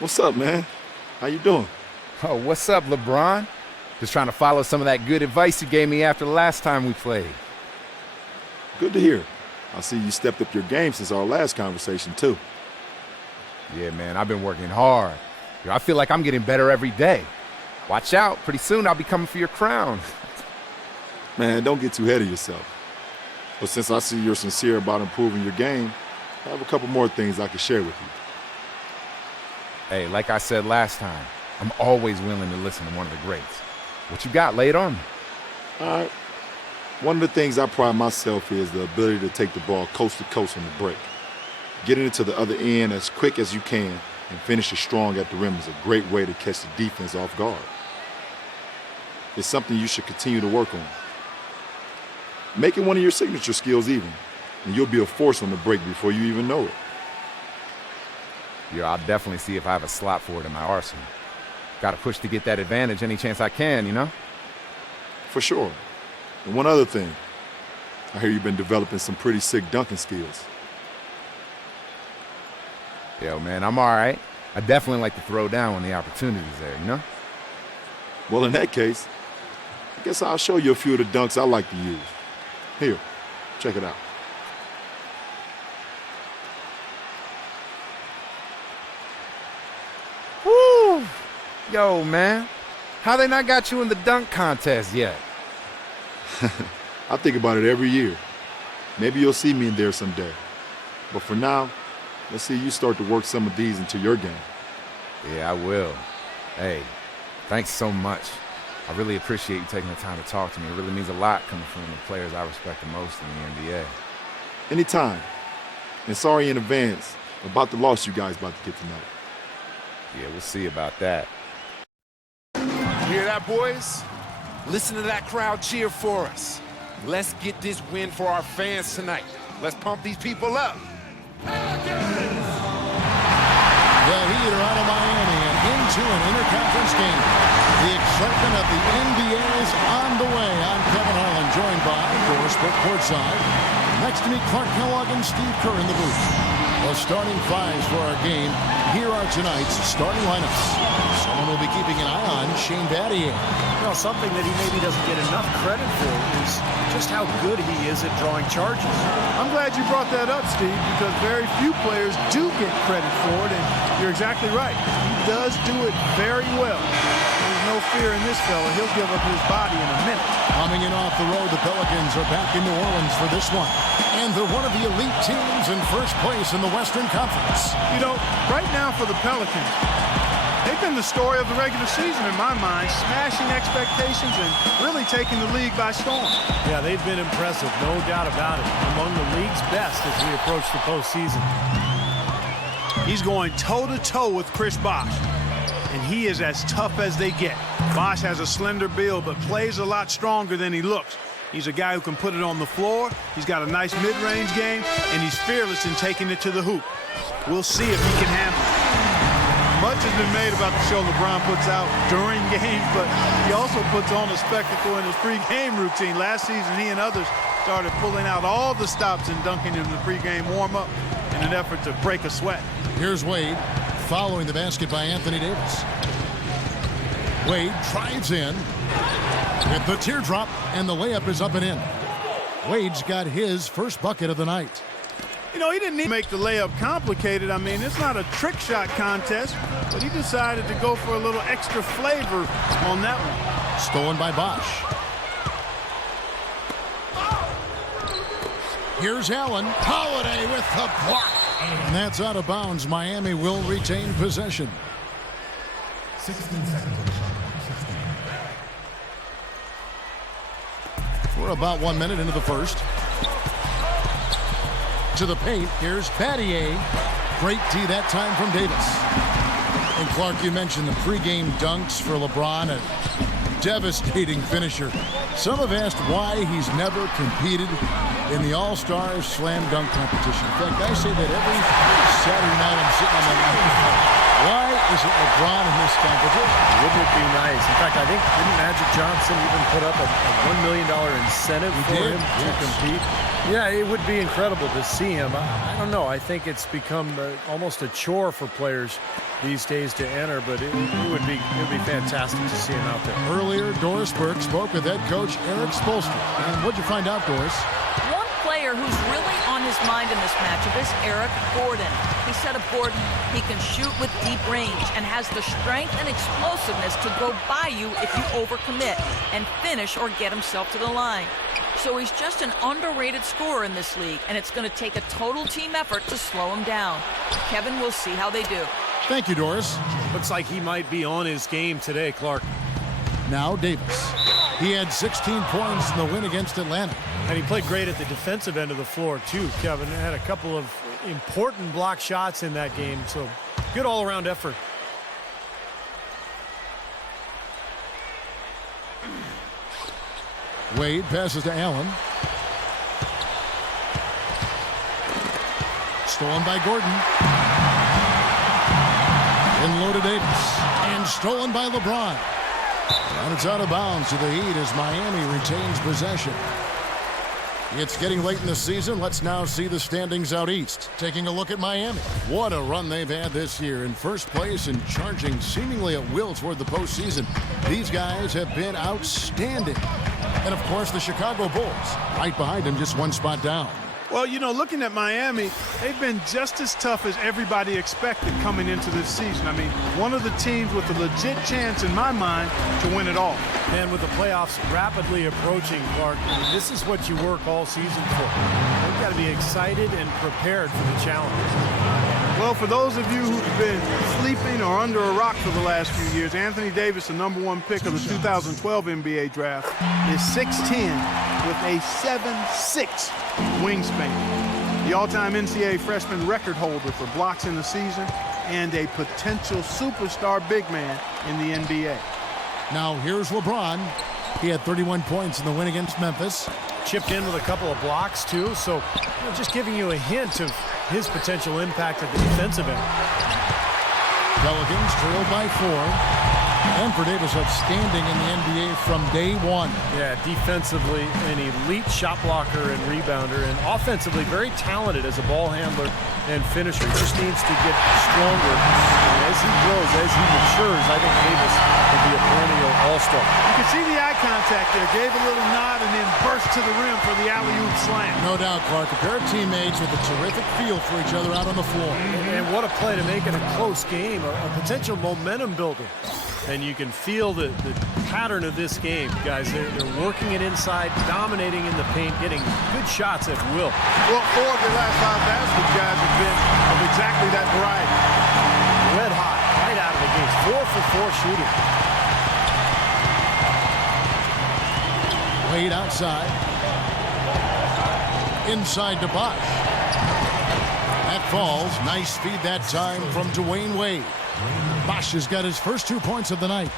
What's up, man? How you doing? Oh, what's up, LeBron? Just trying to follow some of that good advice you gave me after the last time we played. Good to hear. I see you stepped up your game since our last conversation, too. Yeah, man, I've been working hard. I feel like I'm getting better every day. Watch out, pretty soon I'll be coming for your crown. Man, don't get too ahead of yourself. But since I see you're sincere about improving your game, I have a couple more things I can share with you. Hey, like I said last time, I'm always willing to listen to one of the greats. What you got? Lay it on me. All right. One of the things I pride myself is the ability to take the ball coast to coast on the break. Getting it to the other end as quick as you can and finish it strong at the rim is a great way to catch the defense off guard. It's something you should continue to work on. Make it one of your signature skills even, and you'll be a force on the break before you even know it. Yeah, I'll definitely see if I have a slot for it in my arsenal. Gotta push to get that advantage any chance I can, you know? For sure. And one other thing. I hear you've been developing some pretty sick dunking skills. Yo, man, I'm all right. I definitely like to throw down when the opportunity's there, you know? Well, in that case, I guess I'll show you a few of the dunks I like to use. Here, check it out. Woo! Yo, man, how they not got you in the dunk contest yet? I think about it every year. Maybe you'll see me in there someday. But for now, let's see you start to work some of these into your game. Yeah, I will. Hey, thanks so much. I really appreciate you taking the time to talk to me. It really means a lot coming from the players I respect the most in the NBA. Anytime. And sorry in advance about the loss you guys about to get tonight. Yeah, we'll see about that. You hear that, boys? Listen to that crowd cheer for us. Let's get this win for our fans tonight. Let's pump these people up. The Heat are out of Miami and into an interconference game. The excitement of the NBA is on the way. I'm Kevin Harlan, joined by Doris Burke courtside. Next to me, Clark Kellogg and Steve Kerr in the booth. The starting fives for our game. Here are tonight's starting lineups. Someone will be keeping an eye on Shane Battier. You know, something that he maybe doesn't get enough credit for is just how good he is at drawing charges. I'm glad you brought that up, Steve, because very few players do get credit for it, and you're exactly right. He does do it very well. There's no fear in this fella. He'll give up his body in a minute. Coming in off the road, the Pelicans are back in New Orleans for this one. And they're one of the elite teams in first place in the Western Conference. You know, right now for the Pelicans, they've been the story of the regular season in my mind, smashing expectations and really taking the league by storm. Yeah, they've been impressive, no doubt about it. Among the league's best as we approach the postseason. He's going toe-to-toe with Chris Bosh, and he is as tough as they get. Bosh has a slender build, but plays a lot stronger than he looks. He's a guy who can put it on the floor. He's got a nice mid-range game, and he's fearless in taking it to the hoop. We'll see if he can handle it. Much has been made about the show LeBron puts out during games, but he also puts on a spectacle in his pregame routine. Last season, he and others started pulling out all the stops and dunking in the pregame warm-up in an effort to break a sweat. Here's Wade following the basket by Anthony Davis. Wade drives in with the teardrop, and the layup is up and in. Wade's got his first bucket of the night. You know, he didn't need to make the layup complicated. I mean, it's not a trick shot contest, but he decided to go for a little extra flavor on that one. Stolen by Bosh. Here's Allen. Holiday with the block. And that's out of bounds. Miami will retain possession. 16 seconds on the shot. 16. We're about 1 minute into the first. To the paint, here's Battier. Great D that time from Davis. And Clark, you mentioned the pregame dunks for LeBron, a devastating finisher. Some have asked why he's never competed in the All-Star Slam Dunk competition. In fact, I say that every Saturday night I'm sitting on my microphone. Why isn't LeBron in this competition? Wouldn't it be nice? In fact, I think didn't Magic Johnson even put up a $1 million incentive for him to compete? Yeah, it would be incredible to see him. I don't know. I think it's become almost a chore for players these days to enter, but it would be fantastic to see him out there. Earlier, Doris Burke spoke with head coach Eric Spoelstra. And what'd you find out, Doris? One player who's really on his mind in this matchup is Eric Gordon. He said of Gordon, he can shoot with deep range and has the strength and explosiveness to go by you if you overcommit and finish or get himself to the line. So he's just an underrated scorer in this league, and it's going to take a total team effort to slow him down. Kevin, will see how they do. Thank you, Doris. Looks like he might be on his game today, Clark. Now Davis. He had 16 points in the win against Atlanta. And he played great at the defensive end of the floor, too, Kevin. Had a couple of important block shots in that game, so good all-around effort. Wade passes to Allen. Stolen by Gordon. In low to Davis. And stolen by LeBron. And it's out of bounds to the Heat as Miami retains possession. It's getting late in the season. Let's now see the standings out east. Taking a look at Miami. What a run they've had this year. In first place and charging seemingly at will toward the postseason. These guys have been outstanding. And, of course, the Chicago Bulls. Right behind them, just one spot down. Well, you know, looking at Miami, they've been just as tough as everybody expected coming into this season. I mean, one of the teams with a legit chance, in my mind, to win it all. And with the playoffs rapidly approaching, Clark, I mean, this is what you work all season for. You've got to be excited and prepared for the challenge. Well, for those of you who've been sleeping or under a rock for the last few years, Anthony Davis, the #1 pick of the 2012 NBA draft, is 6'10", with a 7'6" wingspan. The all-time NCAA freshman record holder for blocks in the season and a potential superstar big man in the NBA. Now here's LeBron. He had 31 points in the win against Memphis. Chipped in with a couple of blocks, too, so just giving you a hint of his potential impact at the defensive end. Pelicans trailed by 4. And for Davis, outstanding in the NBA from day one. Yeah, defensively an elite shot blocker and rebounder, and offensively very talented as a ball handler and finisher. He just needs to get stronger. And as he grows, as he matures, I think Davis will be a perennial all-star. You can see the eye contact there. Gave a little nod and then burst to the rim for the alley-oop slam. No doubt, Clark. A pair of teammates with a terrific feel for each other out on the floor. And what a play to make it a close game, a potential momentum builder. And you can feel the pattern of this game, guys. They're working it inside, dominating in the paint, getting good shots at will. Well, 4 of their last 5 baskets, guys, have been of exactly that variety. Red hot, right out of the gates. 4 for 4 shooting. Wade outside. Inside to Bosh. That falls. Nice feed that time from Dwayne Wade. Bosh has got his first 2 points of the night.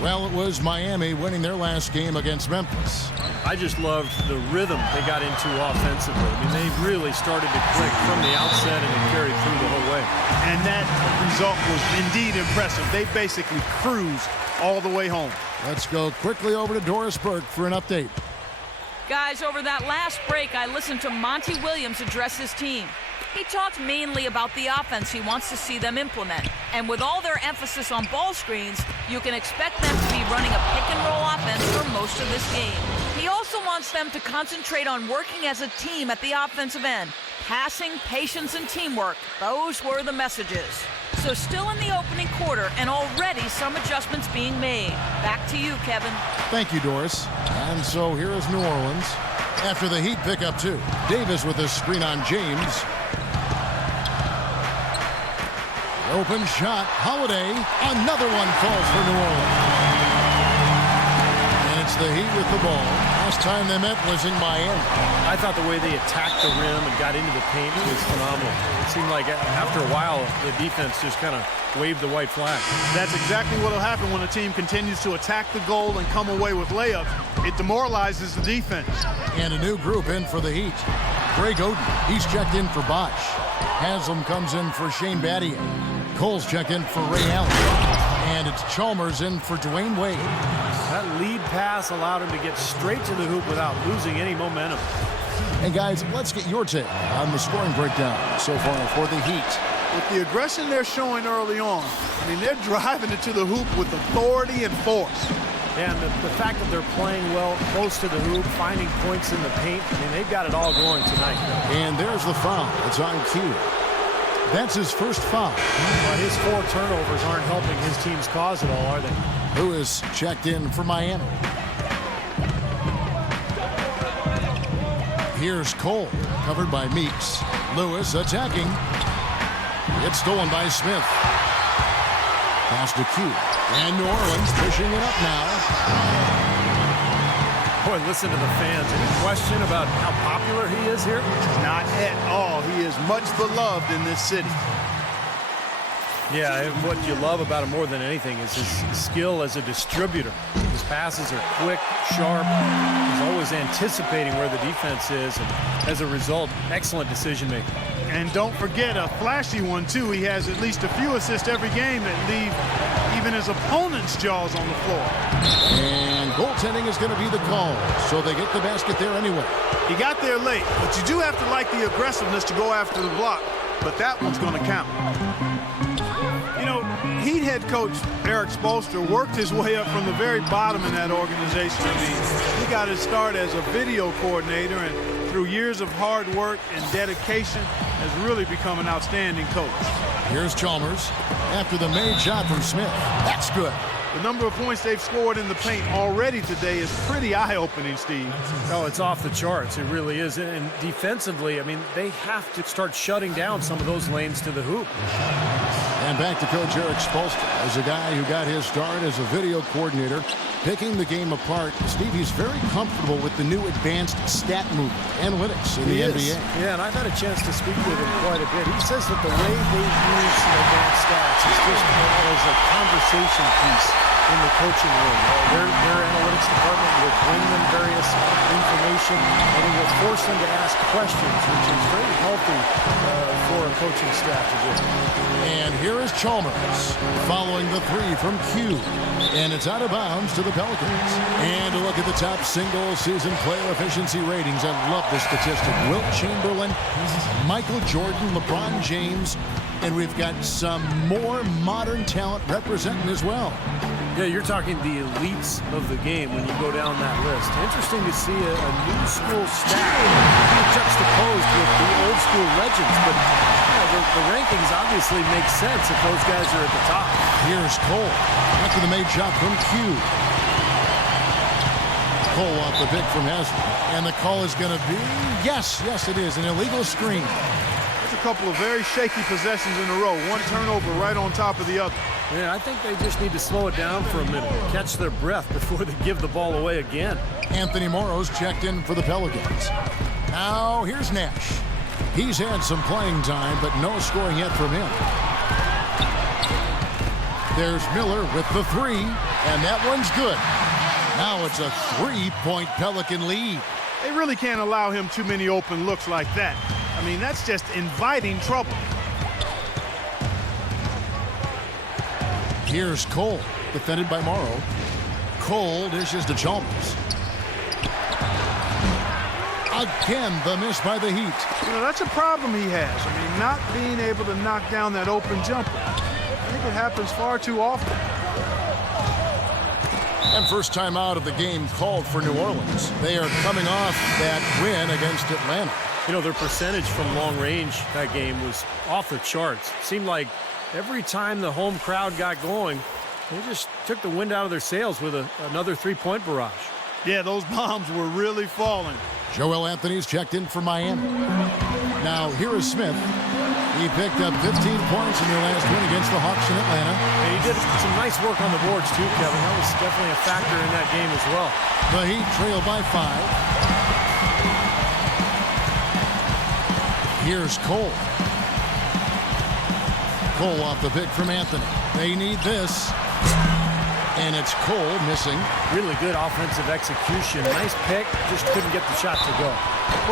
Well, it was Miami winning their last game against Memphis. I just loved the rhythm they got into offensively. I mean, they really started to click from the outset and it carried through the whole way. And that result was indeed impressive. They basically cruised all the way home. Let's go quickly over to Doris Burke for an update. Guys, over that last break, I listened to Monty Williams address his team. He talked mainly about the offense he wants to see them implement. And with all their emphasis on ball screens, you can expect them to be running a pick-and-roll offense for most of this game. He also wants them to concentrate on working as a team at the offensive end. Passing, patience, and teamwork. Those were the messages. So still in the opening quarter, and already some adjustments being made. Back to you, Kevin. Thank you, Doris. And so here is New Orleans. After the Heat pick up 2. Davis with a screen on James. Open shot. Holiday. Another one falls for New Orleans. And it's the Heat with the ball. Last time they met was in Miami. I thought the way they attacked the rim and got into the paint was phenomenal. It seemed like after a while, the defense just kind of waved the white flag. That's exactly what will happen when a team continues to attack the goal and come away with layups. It demoralizes the defense. And a new group in for the Heat. Greg Oden. He's checked in for Bosh. Haslam comes in for Shane Battier. Cole's checked in for Ray Allen. And it's Chalmers in for Dwayne Wade. That lead pass allowed him to get straight to the hoop without losing any momentum. And guys, let's get your take on the scoring breakdown so far for the Heat. With the aggression they're showing early on, I mean, they're driving it to the hoop with authority and force. And the fact that they're playing well close to the hoop, finding points in the paint, I mean, they've got it all going tonight. And there's the foul. It's on cue. That's his first foul. But his 4 turnovers aren't helping his team's cause at all, are they? Lewis checked in for Miami. Here's Cole, covered by Meeks. Lewis attacking. It's stolen by Smith. Pass to Q. And New Orleans pushing it up now. Boy, listen to the fans. Any question about how popular he is here? Not at all. He is much beloved in this city. Yeah, and what you love about him more than anything is his skill as a distributor. His passes are quick, sharp. He's always anticipating where the defense is, and as a result, excellent decision-making. And don't forget a flashy one, too. He has at least a few assists every game that leave even his opponent's jaws on the floor. And goaltending is going to be the call, so they get the basket there anyway. He got there late, but you do have to like the aggressiveness to go after the block, but that one's going to count. You know, Heat head coach Eric Spoelstra worked his way up from the very bottom in that organization. I mean, he got his start as a video coordinator, and through years of hard work and dedication has really become an outstanding coach. Here's Chalmers after the made shot from Smith. That's good. The number of points they've scored in the paint already today is pretty eye-opening, Steve. Oh, it's off the charts. It really is. And defensively, I mean, they have to start shutting down some of those lanes to the hoop. And back to Coach Eric Spoelstra. As a guy who got his start as a video coordinator, picking the game apart, Steve, he's very comfortable with the new advanced stat movement, analytics in the NBA. Yeah, and I've had a chance to speak with him quite a bit. He says that the way they use advanced stats is just as a conversation piece in the coaching room. Their analytics department will bring them various information, and it will force them to ask questions, which is very healthy for a coaching staff to do. And here is Chalmers following the 3 from Q. And it's out of bounds to the Pelicans. And a look at the top single-season player efficiency ratings. I love this statistic. Wilt Chamberlain, Michael Jordan, LeBron James, and we've got some more modern talent representing as well. Yeah, you're talking the elites of the game when you go down that list. Interesting to see a new school staff juxtaposed with the old school legends, but the rankings obviously make sense if those guys are at the top. Here's Cole after the made shot from Q. Cole off the pick from Haslam, and the call is going to be, yes, it is, an illegal screen. That's a couple of very shaky possessions in a row. One turnover right on top of the other. Yeah, I think they just need to slow it down for a minute, catch their breath before they give the ball away again. Anthony Morrow's checked in for the Pelicans. Now, here's Nash. He's had some playing time, but no scoring yet from him. There's Miller with the 3, and that one's good. Now it's a 3-point Pelican lead. They really can't allow him too many open looks like that. I mean, that's just inviting trouble. Here's Cole, defended by Morrow. Cole dishes to Chalmers. Again, the miss by the Heat. You know, that's a problem he has. I mean, not being able to knock down that open jumper. I think it happens far too often. And first time out of the game called for New Orleans. They are coming off that win against Atlanta. You know, their percentage from long range that game was off the charts. It seemed like every time the home crowd got going, they just took the wind out of their sails with another 3-point barrage. Yeah, those bombs were really falling. Joel Anthony's checked in for Miami. Now, here is Smith. He picked up 15 points in their last win against the Hawks in Atlanta. And he did some nice work on the boards, too, Kevin. That was definitely a factor in that game as well. The Heat trail by 5. Here's Cole. Cole off the pick from Anthony. They need this. And it's Cole missing. Really good offensive execution. Nice pick, just couldn't get the shot to go.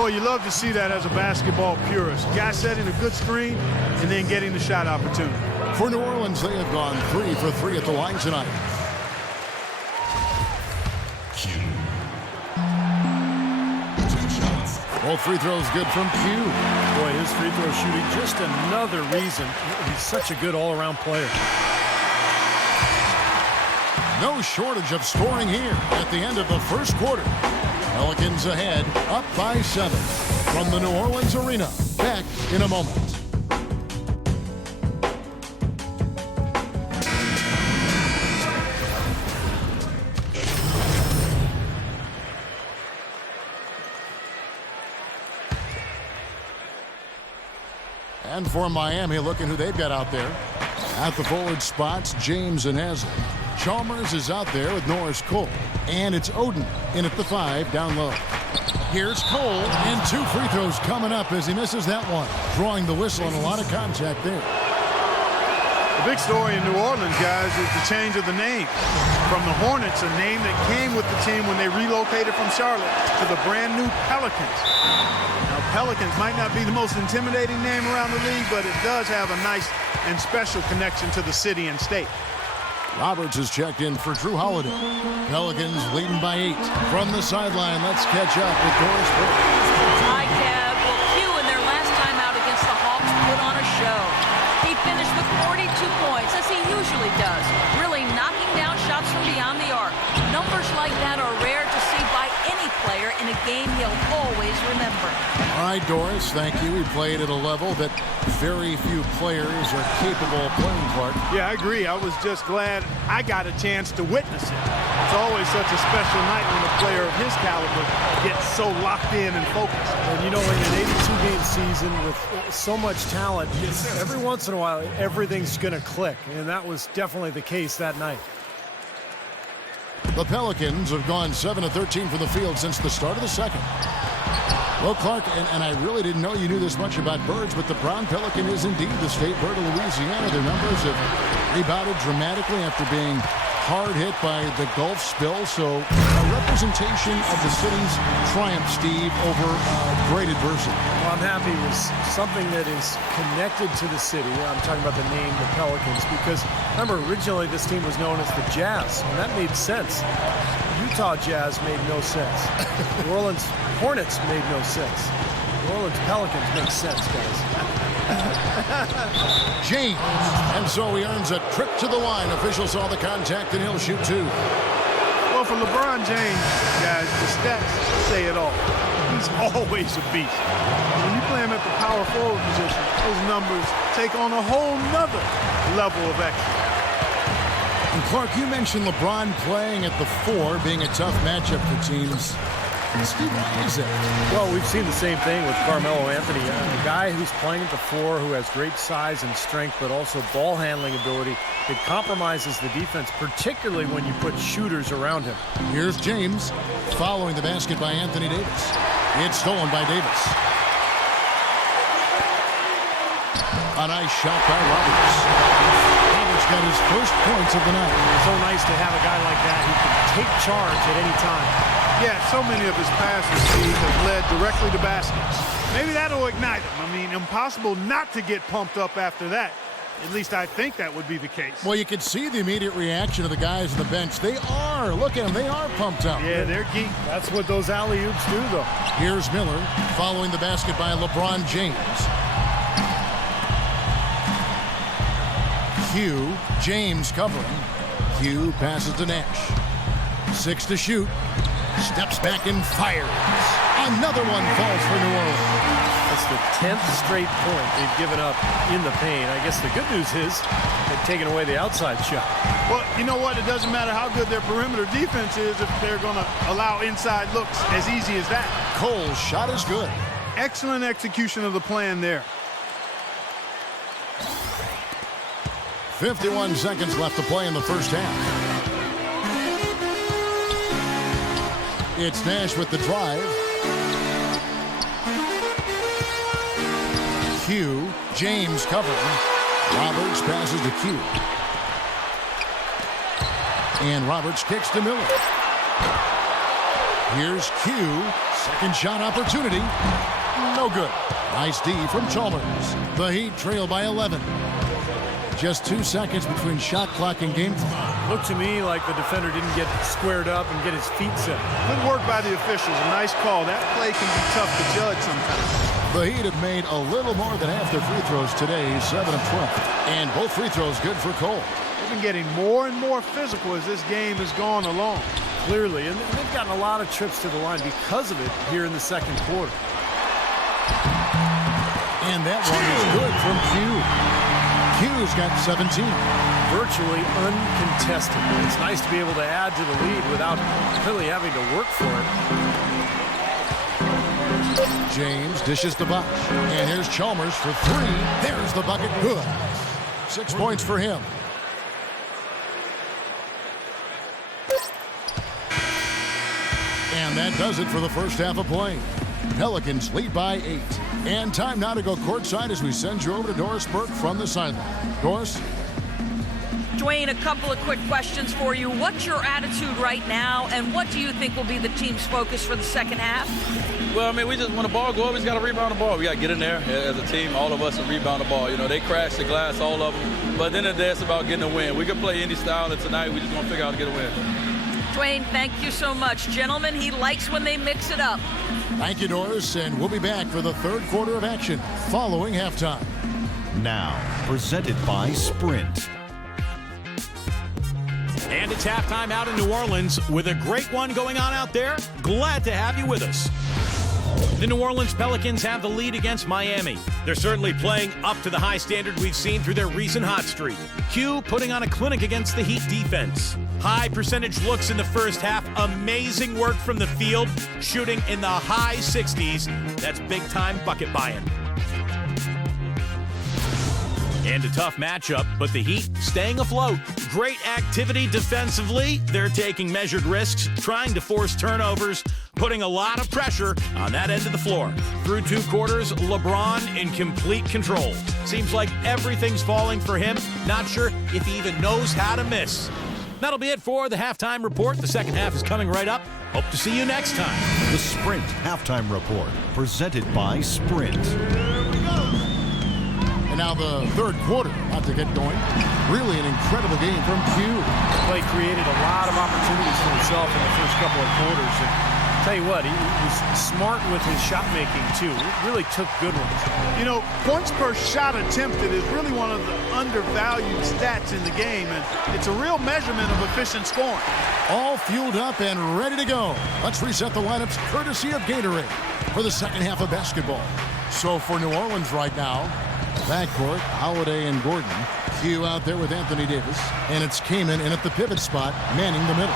Boy, you love to see that as a basketball purist. Guy setting a good screen and then getting the shot opportunity. For New Orleans, they have gone 3 for 3 at the line tonight. Both free throws good from Q. Boy, his free throw shooting, just another reason he's such a good all-around player. No shortage of scoring here at the end of the first quarter. Pelicans ahead, up by 7. From the New Orleans Arena, back in a moment. And for Miami, looking who they've got out there. At the forward spots, James and Haslem. Chalmers is out there with Norris Cole. And it's Oden in at the 5 down low. Here's Cole, and 2 free throws coming up as he misses that one. Drawing the whistle and a lot of contact there. The big story in New Orleans, guys, is the change of the name. From the Hornets, a name that came with the team when they relocated from Charlotte, to the brand new Pelicans. Now, Pelicans might not be the most intimidating name around the league, but it does have a nice and special connection to the city and state. Roberts is checked in for Drew Holiday. Pelicans leading by 8. From the sideline, let's catch up with Doris Burke. Hi, Kev. Well, Q in their last time out against the Hawks put on a show. He finished with 42 points, as he usually does, really knocking down shots from beyond the arc. Numbers like that are rare to see by any player in a game he'll always remember. All right, Doris, thank you. He played at a level that very few players are capable of playing, Clark. Yeah, I agree. I was just glad I got a chance to witness it. It's always such a special night when a player of his caliber gets so locked in and focused. And you know, in an 82-game season with so much talent, every once in a while, everything's going to click. And that was definitely the case that night. The Pelicans have gone 7 of 13 from the field since the start of the second. Well, Clark, and I really didn't know you knew this much about birds, but the brown pelican is indeed the state bird of Louisiana. Their numbers have rebounded dramatically after being hard hit by the Gulf spill. So a representation of the city's triumph, Steve, over great adversity. Well, I'm happy it was something that is connected to the city. I'm talking about the name, the Pelicans, because remember, originally this team was known as the Jazz, and that made sense. Utah Jazz made no sense. New Orleans Hornets made no sense. New Orleans Pelicans make sense, guys. James, and so he earns a trip to the line. Officials saw the contact, and he'll shoot 2. Well, for LeBron James, guys, the stats say it all. He's always a beast. When you play him at the power forward position, those numbers take on a whole nother level of excellence. And Clark, you mentioned LeBron playing at the 4 being a tough matchup for teams. Steve, why is that? Well, we've seen the same thing with Carmelo Anthony, a guy who's playing at the 4, who has great size and strength, but also ball handling ability. It compromises the defense, particularly when you put shooters around him. Here's James following the basket by Anthony Davis. It's stolen by Davis. A nice shot by Roberts. Roberts got his first points of the night. It's so nice to have a guy like that who can take charge at any time. Yeah, so many of his passes, Steve, have led directly to baskets. Maybe that'll ignite him. I mean, impossible not to get pumped up after that. At least I think that would be the case. Well, you can see the immediate reaction of the guys on the bench. They are. Look at them. They are pumped up. Yeah, they're geeked. That's what those alley-oops do, though. Here's Miller following the basket by LeBron James. Hugh, James covering. Hugh passes to Nash. 6 to shoot. Steps back and fires. Another one falls for New Orleans. That's the 10th straight point they've given up in the paint. I guess the good news is they've taken away the outside shot. Well, you know what? It doesn't matter how good their perimeter defense is if they're going to allow inside looks as easy as that. Cole's shot is good. Excellent execution of the plan there. 51 seconds left to play in the first half. It's Nash with the drive. Q, James covering. Roberts passes to Q. And Roberts kicks to Miller. Here's Q. Second shot opportunity. No good. Nice D from Chalmers. The Heat trail by 11. Just 2 seconds between shot clock and game clock. Looked to me like the defender didn't get squared up and get his feet set. Good work by the officials. A nice call. That play can be tough to judge sometimes. The Heat have made a little more than half their free throws today, 7 of 12. And both free throws good for Cole. They've been getting more and more physical as this game has gone along. Clearly, and they've gotten a lot of trips to the line because of it here in the second quarter. And that one is good from Q. Q's got 17. Virtually uncontested. It's nice to be able to add to the lead without really having to work for it. James dishes to Bosh. And here's Chalmers for 3. There's the bucket. Good. 6 points for him. And that does it for the first half of play. Pelicans lead by 8. And time now to go courtside as we send you over to Doris Burke from the sideline. Doris? Dwayne, a couple of quick questions for you. What's your attitude right now, and what do you think will be the team's focus for the second half? Well, I mean, we just want the ball go up. We just got to rebound the ball. We got to get in there as a team, all of us, and rebound the ball. You know, they crash the glass, all of them. But then it's about getting a win. We can play any style, and tonight we just going to figure out how to get a win. Dwayne, thank you so much. Gentlemen, he likes when they mix it up. Thank you, Doris, and we'll be back for the third quarter of action following halftime. Now, presented by Sprint. And it's halftime out in New Orleans with a great one going on out there. Glad to have you with us. The New Orleans Pelicans have the lead against Miami. They're certainly playing up to the high standard we've seen through their recent hot streak. Q putting on a clinic against the Heat defense. High percentage looks in the first half. Amazing work from the field, shooting in the high 60s. That's big-time bucket buying. And a tough matchup, but the Heat staying afloat. Great activity defensively. They're taking measured risks, trying to force turnovers, putting a lot of pressure on that end of the floor. Through 2 quarters, LeBron in complete control. Seems like everything's falling for him. Not sure if he even knows how to miss. That'll be it for the halftime report. The second half is coming right up. Hope to see you next time. The Sprint Halftime Report, presented by Sprint. And now the third quarter about to get going. Really an incredible game from Q. Clay created a lot of opportunities for himself in the first couple of quarters. And tell you what, he was smart with his shot making too. He really took good ones. You know, points per shot attempted is really one of the undervalued stats in the game, and it's a real measurement of efficient scoring. All fueled up and ready to go. Let's reset the lineups courtesy of Gatorade for the second half of basketball. So for New Orleans right now, backcourt, Holiday and Gordon. Q out there with Anthony Davis. And it's Kaman in at the pivot spot, manning the middle.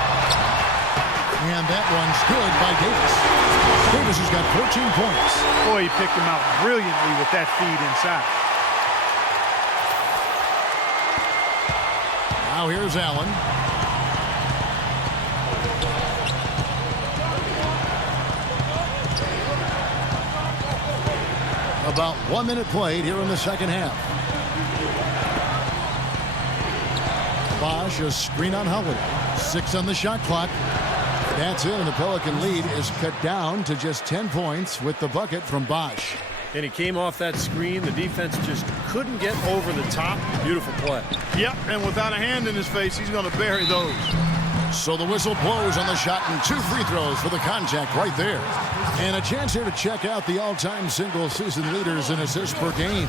And that one's good by Davis. Davis has got 14 points. Boy, he picked him out brilliantly with that feed inside. Now here's Allen. About 1 minute played here in the second half. Bosh, a screen on Holiday. 6 on the shot clock. That's it, and the Pelican lead is cut down to just 10 points with the bucket from Bosh. And he came off that screen. The defense just couldn't get over the top. Beautiful play. Yep, and without a hand in his face, he's going to bury those. So the whistle blows on the shot and 2 free throws for the contact right there. And a chance here to check out the all-time single-season leaders in assists per game.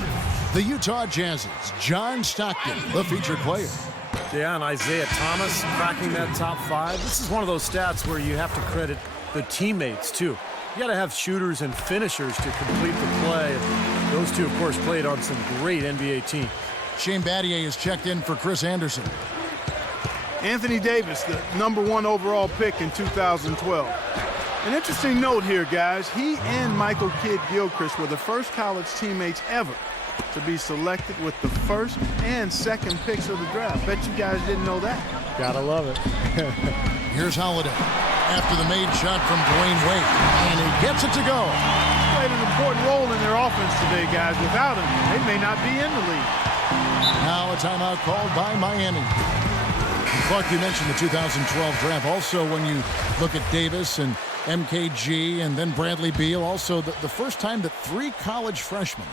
The Utah Jazz's John Stockton, the featured player. Yeah, and Isaiah Thomas cracking that top 5. This is one of those stats where you have to credit the teammates, too. You got to have shooters and finishers to complete the play. And those two, of course, played on some great NBA teams. Shane Battier is checked in for Chris Anderson. Anthony Davis, the #1 overall pick in 2012. An interesting note here, guys. He and Michael Kidd-Gilchrist were the first college teammates ever to be selected with the first and second picks of the draft. Bet you guys didn't know that. Gotta love it. Here's Holiday after the made shot from Dwayne Wade, and he gets it to go. Played an important role in their offense today, guys. Without him, they may not be in the league. Now a timeout called by Miami. Clark, you mentioned the 2012 draft. Also, when you look at Davis and MKG and then Bradley Beal, also the first time that 3 college freshmen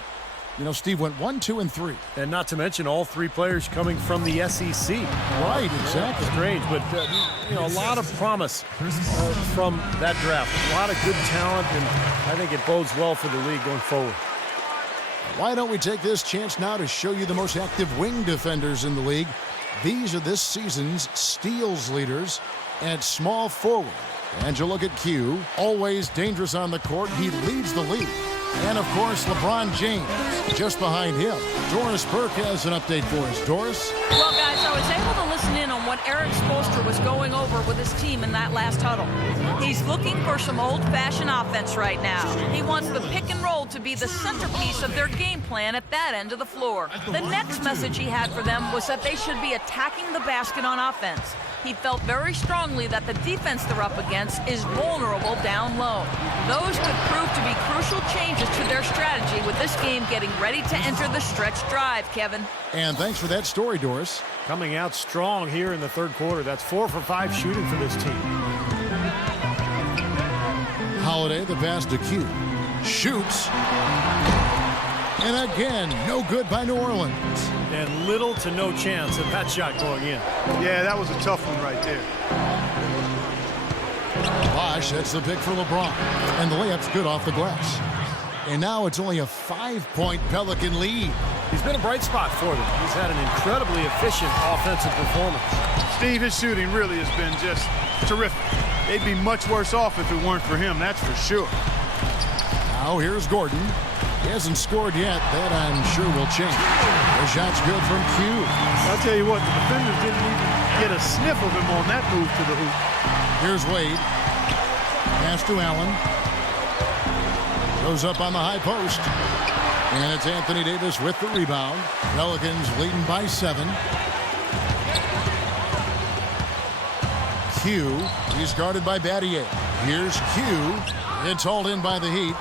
You know, Steve went 1, 2, and 3. And not to mention all 3 players coming from the SEC. Right, exactly. Strange, but you know, a lot of promise from that draft. A lot of good talent, and I think it bodes well for the league going forward. Why don't we take this chance now to show you the most active wing defenders in the league? These are this season's steals leaders. At small forward, and you look at Q, always dangerous on the court. He leads the league. And, of course, LeBron James just behind him. Doris Burke has an update for us. Doris? Well, guys, I was able to listen in on what Eric Spoelstra was going over with his team in that last huddle. He's looking for some old-fashioned offense right now. He wants the pick and roll to be the centerpiece of their game plan at that end of the floor. The next message he had for them was that they should be attacking the basket on offense. He felt very strongly that the defense they're up against is vulnerable down low. Those could prove to be crucial changes to their strategy with this game getting ready to enter the stretch drive, Kevin. And thanks for that story, Doris. Coming out strong here in the third quarter. That's 4 for 5 shooting for this team. Holiday, the pass to Q. Shoots. And again, no good by New Orleans. And little to no chance of that shot going in. Yeah, that was a tough one right there. Bosh, that's the pick for LeBron. And the layup's good off the glass. And now it's only a 5-point Pelican lead. He's been a bright spot for them. He's had an incredibly efficient offensive performance. Steve, his shooting really has been just terrific. They'd be much worse off if it weren't for him, that's for sure. Now here's Gordon. He hasn't scored yet. That, I'm sure, will change. The shot's good from Q. I'll tell you what, the defenders didn't even get a sniff of him on that move to the hoop. Here's Wade. Pass to Allen. Goes up on the high post. And it's Anthony Davis with the rebound. Pelicans leading by 7. Q. He's guarded by Battier. Here's Q. It's hauled in by the Heat.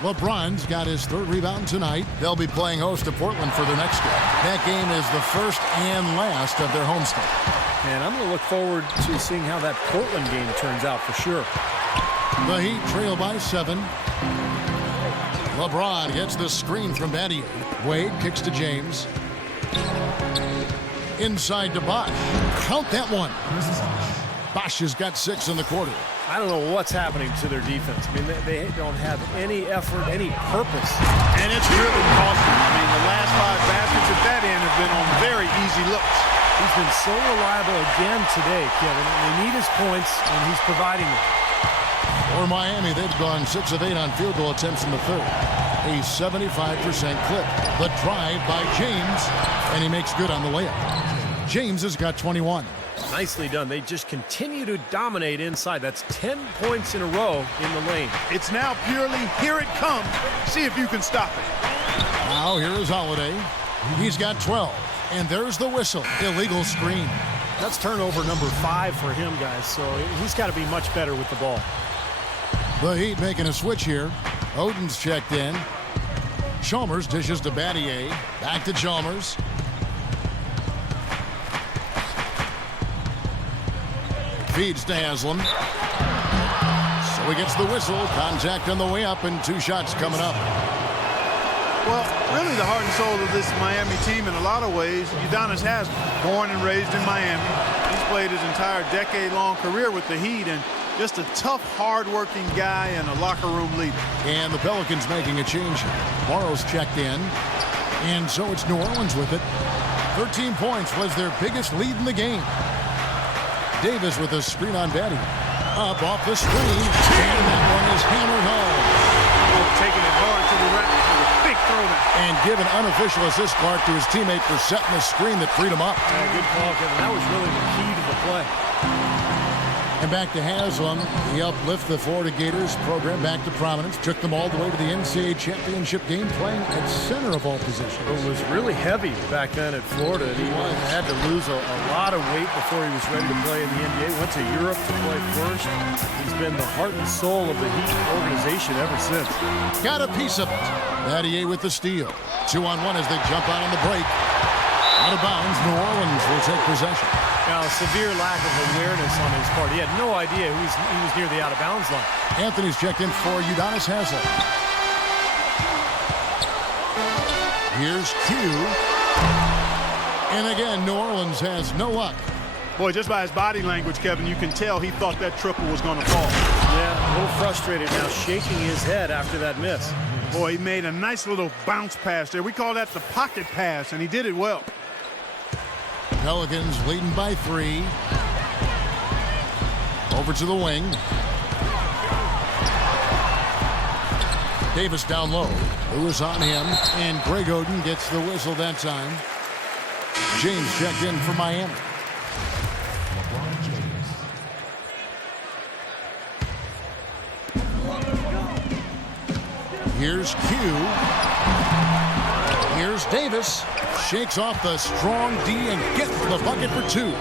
LeBron's got his 3rd rebound tonight. They'll be playing host to Portland for their next game. That game is the first and last of their homestand. And I'm going to look forward to seeing how that Portland game turns out for sure. The Heat trail by 7. LeBron gets the screen from Battier. Wade kicks to James. Inside to Bosh. Count that one. Bosh has got 6 in the quarter. I don't know what's happening to their defense. I mean, they don't have any effort, any purpose. And it's really costly. I mean, the last 5 baskets at that end have been on very easy looks. He's been so reliable again today, Kevin. They need his points, and he's providing them. For Miami, they've gone 6 of 8 on field goal attempts in the third. A 75% clip. The drive by James, and he makes good on the layup. James has got 21. Nicely done. They just continue to dominate inside. That's 10 points in a row in the lane. It's now purely here it comes. See if you can stop it. Now here is Holiday. He's got 12. And there's the whistle. Illegal screen. That's turnover number 5 for him, guys. So he's got to be much better with the ball. The Heat making a switch here. Oden's checked in. Chalmers dishes to Battier. Back to Chalmers. Feeds to Haslam. So he gets the whistle. Contact on the way up and 2 shots coming up. Well, really the heart and soul of this Miami team in a lot of ways, Udonis Haslam, born and raised in Miami. He's played his entire decade-long career with the Heat and just a tough, hard-working guy and a locker room leader. And the Pelicans making a change here. Morrow's checked in. And so it's New Orleans with it. 13 points was their biggest lead in the game. Davis with a screen on Battier. Up off the screen. And that one is hammered home. Taking it hard to the rack with a big throwdown. And give an unofficial assist mark to his teammate for setting the screen that freed him up. Good call, Kevin. That was really the key to the play. And back to Haslam. He helped lift the Florida Gators program back to prominence. Took them all the way to the NCAA championship game, playing at center of all positions. It was really heavy back then at Florida. And he had to lose a lot of weight before he was ready to play in the NBA. Went to Europe to play first. He's been the heart and soul of the Heat organization ever since. Got a piece of it. Battier with the steal. 2-on-1 as they jump out on the break. Out of bounds, New Orleans will take possession. Now, a severe lack of awareness on his part. He had no idea he was near the out-of-bounds line. Anthony's checked in for Udonis Haslam. Here's Q. And again, New Orleans has no luck. Boy, just by his body language, Kevin, you can tell he thought that triple was going to fall. Yeah, a little frustrated now, shaking his head after that miss. Boy, he made a nice little bounce pass there. We call that the pocket pass, and he did it well. Pelicans leading by 3. Over to the wing. Davis down low. Lewis on him, and Greg Oden gets the whistle that time. James checked in for Miami. Here's Q. Here's Davis. Shakes off the strong D and gets the bucket for 2.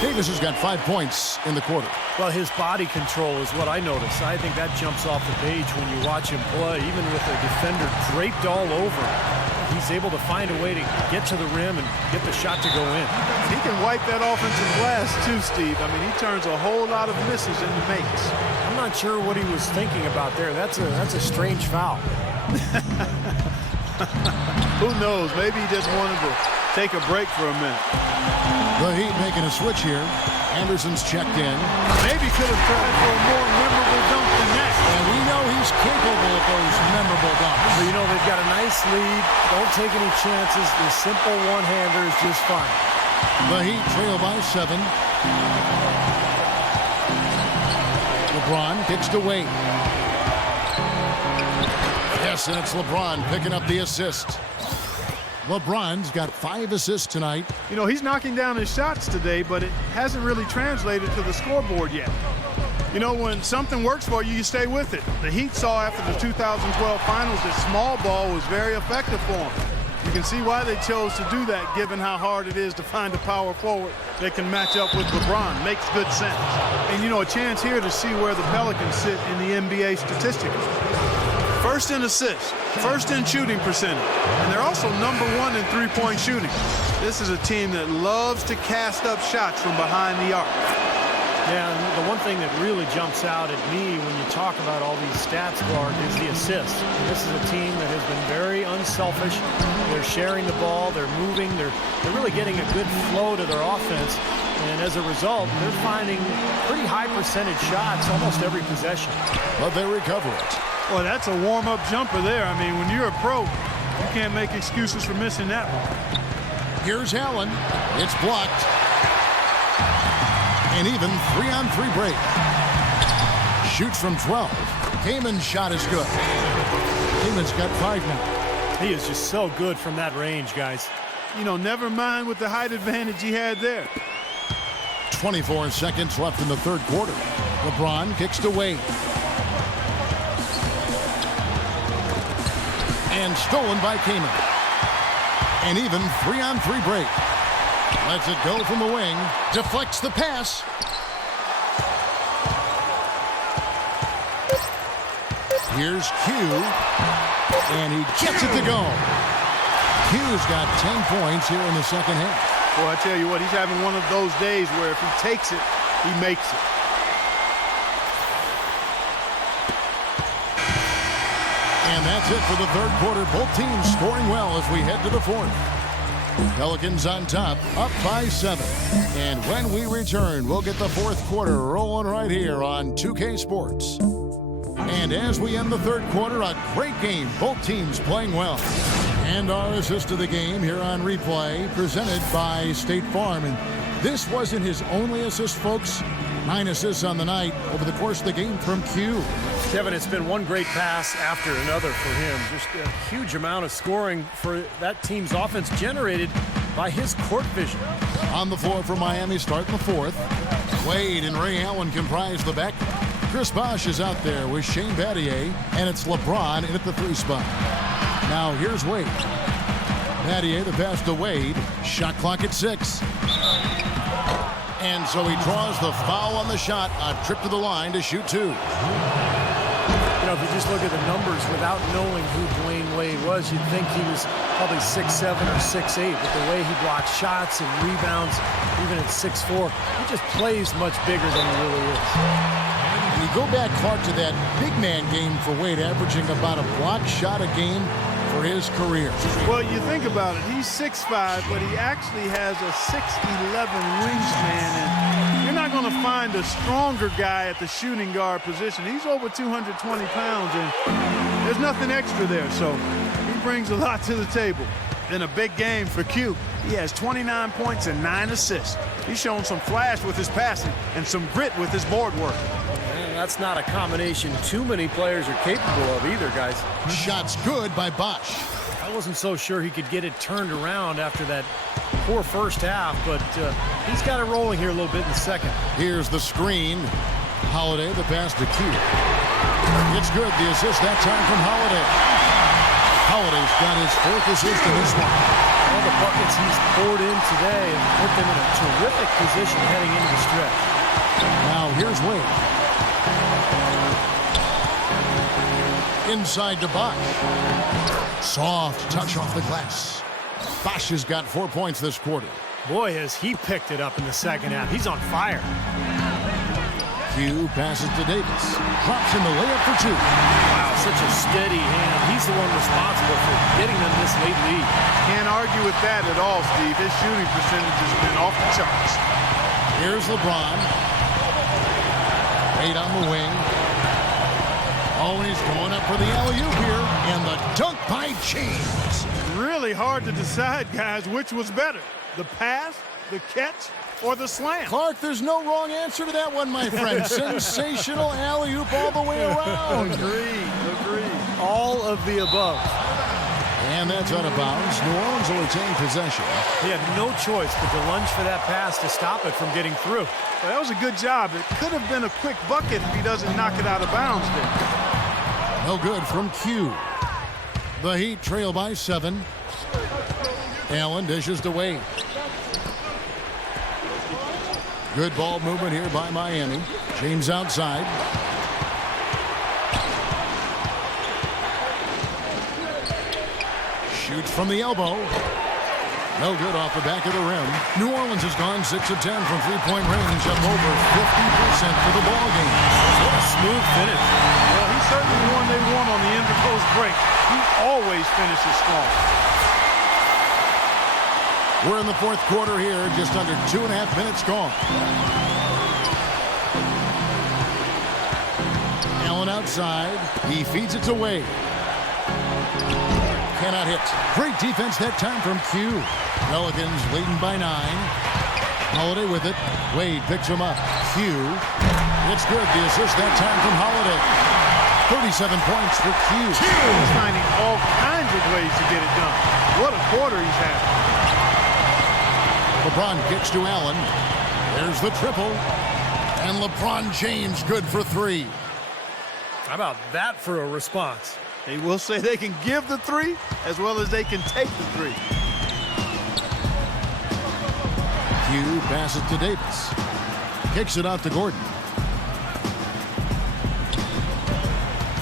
Davis has got 5 points in the quarter. Well, his body control is what I notice. I think that jumps off the page when you watch him play. Even with the defender draped all over him, he's able to find a way to get to the rim and get the shot to go in. He can wipe that offensive glass too, Steve. I mean, he turns a whole lot of misses into makes. I'm not sure what he was thinking about there. That's a strange foul. Who knows? Maybe he just wanted to take a break for a minute. The Heat making a switch here. Anderson's checked in. Maybe could have tried for a more memorable dunk than that. And we know he's capable of those memorable dunks. So, you know, they've got a nice lead. Don't take any chances. The simple one-hander is just fine. The Heat trail by 7. LeBron kicks to Wade. Yes, and it's LeBron picking up the assist. LeBron's got 5 assists tonight. You know, he's knocking down his shots today, but it hasn't really translated to the scoreboard yet. You know, when something works for you, you stay with it. The Heat saw after the 2012 finals that small ball was very effective for them. You can see why they chose to do that, given how hard it is to find a power forward that can match up with LeBron. Makes good sense. And, you know, a chance here to see where the Pelicans sit in the NBA statistically. First in assists, first in shooting percentage, and they're also number 1 in three-point shooting. This is a team that loves to cast up shots from behind the arc. Yeah, and the one thing that really jumps out at me when you talk about all these stats, Clark, is the assists. This is a team that has been very unselfish. They're sharing the ball, they're moving, they're really getting a good flow to their offense. And as a result, they're finding pretty high percentage shots almost every possession. But they recover it. Well, that's a warm-up jumper there. I mean, when you're a pro, you can't make excuses for missing that one. Here's Allen. It's blocked. And even 3-on-3 break. Shoots from 12. Kaman's shot is good. Kaman's got 5 now. He is just so good from that range, guys. You know, never mind with the height advantage he had there. 24 seconds left in the third quarter. LeBron kicks to Wade. And stolen by Kaman. And even 3-on-3 break. Lets it go from the wing. Deflects the pass. Here's Q. And he gets it to go. Q's got 10 points here in the second half. Well, I tell you what, he's having one of those days where if he takes it, he makes it. And that's it for the third quarter. Both teams scoring well as we head to the fourth. Pelicans on top, up by 7. And when we return, we'll get the fourth quarter rolling right here on 2K Sports. And as we end the third quarter, a great game. Both teams playing well. And our assist of the game here on replay, presented by State Farm. And this wasn't his only assist, folks. 9 assists on the night over the course of the game from Q. Kevin, it's been one great pass after another for him. Just a huge amount of scoring for that team's offense generated by his court vision. On the floor for Miami, starting the fourth. Wade and Ray Allen comprise the back. Chris Bosh is out there with Shane Battier, and it's LeBron in at the 3 spot. Now here's Wade. Battier, the pass to Wade. Shot clock at 6. And so he draws the foul on the shot. A trip to the line to shoot 2. You know, if you just look at the numbers without knowing who Dwayne Wade was, you'd think he was probably 6'7" or 6'8", but the way he blocks shots and rebounds, even at 6'4", he just plays much bigger than he really is. And you go back, Clark, to that big man game for Wade, averaging about a block shot a game. for his career. Well, you think about it. He's 6'5", but he actually has a 6'11" wingspan. And you're not going to find a stronger guy at the shooting guard position. He's over 220 pounds, and there's nothing extra there. So he brings a lot to the table. In a big game for Q, he has 29 points and 9 assists. He's shown some flash with his passing and some grit with his board work. Man, that's not a combination too many players are capable of either, guys. Shots good by Bosch. I wasn't so sure he could get it turned around after that poor first half, but he's got it rolling here a little bit in the second. Here's the screen. Holiday, the pass to Q. It's good. The assist that time from Holiday. Holiday's got his 4th assist in this one. All the buckets he's poured in today and put them in a terrific position heading into the stretch. Now here's Wade. Inside to Bosch. Soft touch off the glass. Bosch has got 4 points this quarter. Boy, has he picked it up in the second half. He's on fire. Q passes to Davis. Drops in the layup for 2. Wow, such a steady hand. He's the one responsible for getting them this late lead. Can't argue with that at all, Steve. His shooting percentage has been off the charts. Here's LeBron. 8 on the wing. Oh, and he's going up for the alley-oop here. And the dunk by James. Really hard to decide, guys, which was better. The pass, the catch, or the slam. Clark, there's no wrong answer to that one, my friend. Sensational alley-oop all the way around. Agreed. All of the above. And that's out of bounds. New Orleans will retain possession. He had no choice but to lunge for that pass to stop it from getting through. Well, that was a good job. It could have been a quick bucket if he doesn't knock it out of bounds there. No good from Q. The Heat trail by 7. Allen dishes to Wade. Good ball movement here by Miami. James outside. Shoots from the elbow. No good off the back of the rim. New Orleans has gone 6 of 10 from three-point range, up over 50% for the ball game. What a smooth finish. Well, he's certainly the one they want on the interpost break. He always finishes strong. We're in the 4th quarter here, just under 2.5 minutes gone. Allen outside. He feeds it to Wade. Cannot hit. Great defense that time from Q. Pelicans leading by 9. Holiday with it. Wade picks him up. Q. It's good. The assist that time from Holiday. 37 points for Q. He's finding all kinds of ways to get it done. What a quarter he's had. LeBron kicks to Allen. There's the triple. And LeBron James good for 3. How about that for a response? They will say they can give the 3 as well as they can take the 3. Q passes to Davis. Kicks it out to Gordon.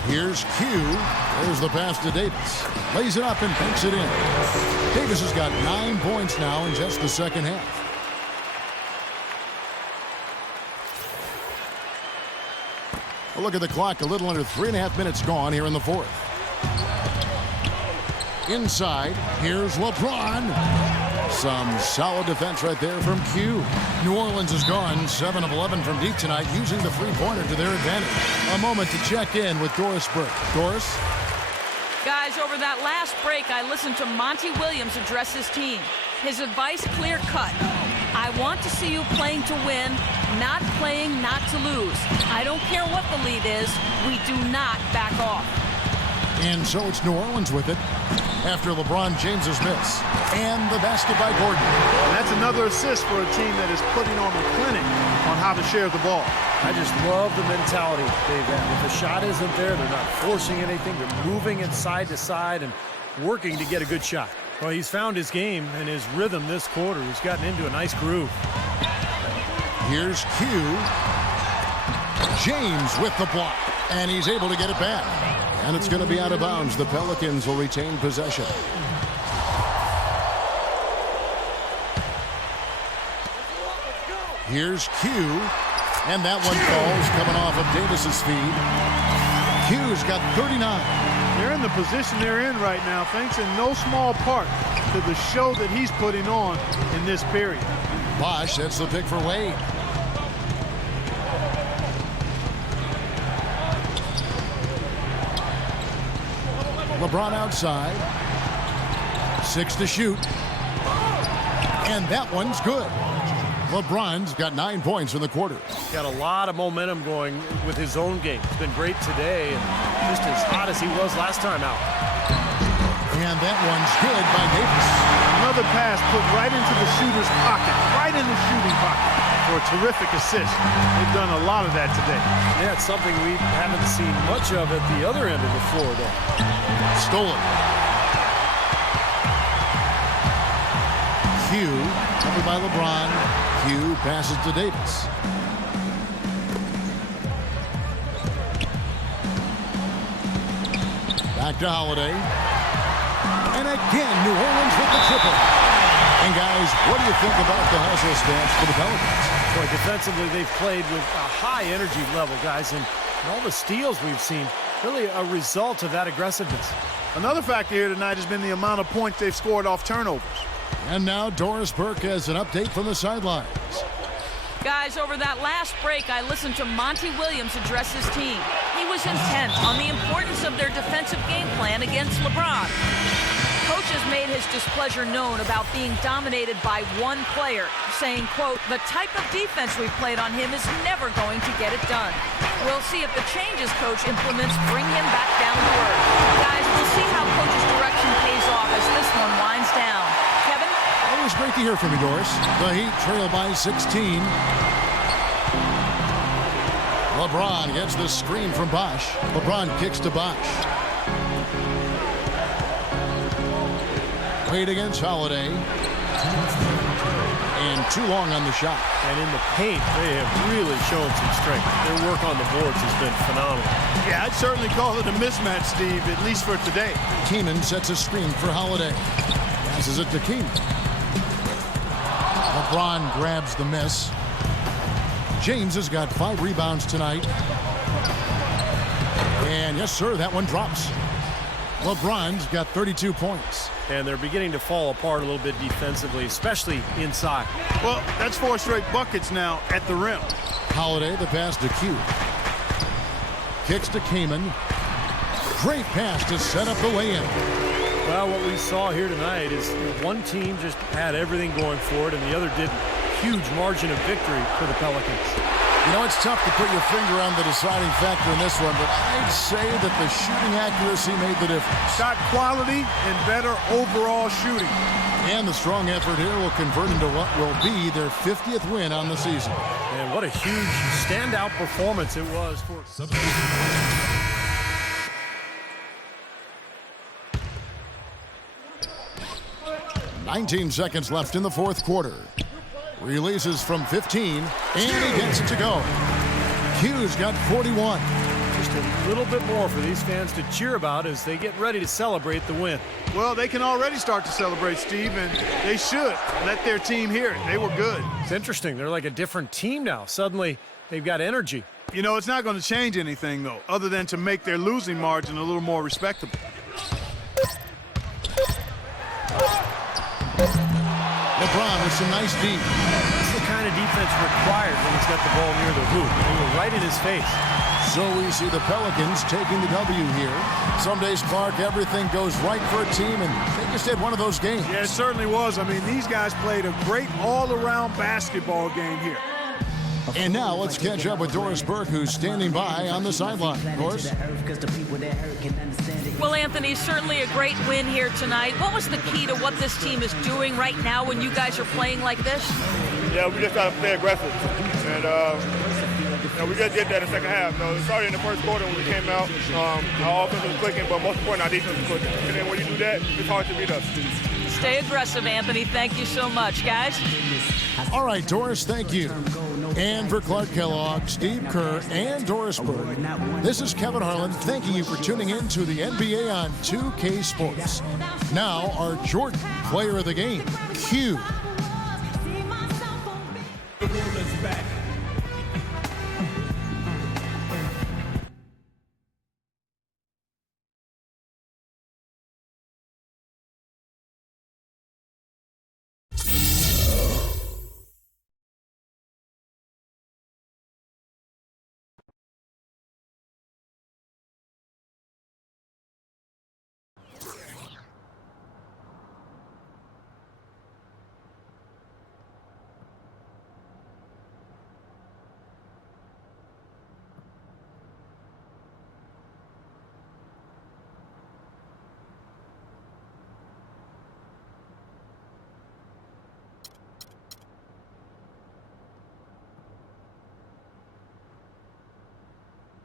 Here's Q. There's the pass to Davis. Lays it up and banks it in. Davis has got 9 points now in just the second half. A look at the clock. A little under 3.5 minutes gone here in the 4th. Inside, here's LeBron. Some solid defense right there from Q. New Orleans has gone 7 of 11 from deep tonight, using the three-pointer to their advantage. A moment to check in with Doris Burke. Doris? Guys, over that last break, I listened to Monty Williams address his team. His advice clear-cut. I want to see you playing to win, not playing not to lose. I don't care what the lead is. We do not back off. And so it's New Orleans with it after LeBron James's miss. And the basket by Gordon. And that's another assist for a team that is putting on a clinic on how to share the ball. I just love the mentality they've got. If the shot isn't there, they're not forcing anything. They're moving it side to side and working to get a good shot. Well, he's found his game and his rhythm this quarter. He's gotten into a nice groove. Here's Q. James with the block. And he's able to get it back. And it's going to be out of bounds. The Pelicans will retain possession. Here's Q. And that one falls coming off of Davis's feed. Q's got 39. They're in the position they're in right now, thanks in no small part to the show that he's putting on in this period. Bosch sets the pick for Wade. LeBron outside. 6 to shoot. And that one's good. LeBron's got 9 points in the quarter. Got a lot of momentum going with his own game. It's been great today and just as hot as he was last time out. And that one's good by Davis. Another pass put right into the shooter's pocket, right in the shooting pocket for a terrific assist. They've done a lot of that today. Yeah, it's something we haven't seen much of at the other end of the floor, though. Stolen. Hugh, covered by LeBron. Hugh passes to Davis. Back to Holiday. And again, New Orleans with the triple. And guys, what do you think about the hustle stance for the Pelicans? Boy, defensively, they've played with a high energy level, guys, and all the steals we've seen, really a result of that aggressiveness. Another factor here tonight has been the amount of points they've scored off turnovers. And now Doris Burke has an update from the sidelines. Guys, over that last break, I listened to Monty Williams address his team. He was intent on the importance of their defensive game plan against LeBron. Coach has made his displeasure known about being dominated by one player, saying, quote, the type of defense we played on him is never going to get it done. We'll see if the changes Coach implements bring him back down to earth. Guys, we'll see how Coach's direction pays off as this one winds down. Kevin? Always great to hear from you, Doris. The Heat trail by 16. LeBron gets the screen from Bosch. LeBron kicks to Bosch. Wade against Holiday. And too long on the shot. And in the paint, they have really shown some strength. Their work on the boards has been phenomenal. Yeah, I'd certainly call it a mismatch, Steve, at least for today. Keenan sets a screen for Holiday. Passes it to Keenan. LeBron grabs the miss. James has got 5 rebounds tonight. And yes, sir, that one drops. LeBron's got 32 points. And they're beginning to fall apart a little bit defensively, especially inside. Well, that's 4 straight buckets now at the rim. Holiday, the pass to Q. Kicks to Kaman. Great pass to set up the lay-in. Well, what we saw here tonight is one team just had everything going for it, and the other didn't. Huge margin of victory for the Pelicans. You know, it's tough to put your finger on the deciding factor in this one, but I'd say that the shooting accuracy made the difference. Shot quality and better overall shooting. And the strong effort here will convert into what will be their 50th win on the season. And what a huge standout performance it was for... 19 seconds left in the fourth quarter. Releases from 15, and he gets it to go. Q's got 41. Just a little bit more for these fans to cheer about as they get ready to celebrate the win. Well, they can already start to celebrate, Steve, and they should let their team hear it. They were good. It's interesting. They're like a different team now. Suddenly, they've got energy. You know, it's not going to change anything, though, other than to make their losing margin a little more respectable. LeBron with some nice deep. It's the kind of defense required when he's got the ball near the hoop. They were right in his face. So we see the Pelicans taking the W here. Some days, Clark, everything goes right for a team, and they just had one of those games. Yeah, it certainly was. I mean, these guys played a great all-around basketball game here. And now let's catch up with Doris Burke, who's standing by on the sideline. Doris? Well, Anthony, certainly a great win here tonight. What was the key to what this team is doing right now when you guys are playing like this? Yeah, we just got to play aggressive. And we just did that in the second half. It started in the first quarter when we came out. Our offense was clicking, but most important, our defense was clicking. And then when you do that, it's hard to beat us. Stay aggressive, Anthony. Thank you so much, guys. All right, Doris, thank you. And for Clark Kellogg, Steve Kerr, and Doris Burke, this is Kevin Harlan thanking you for tuning in to the NBA on 2K Sports. Now, our Jordan Player of the Game, Q.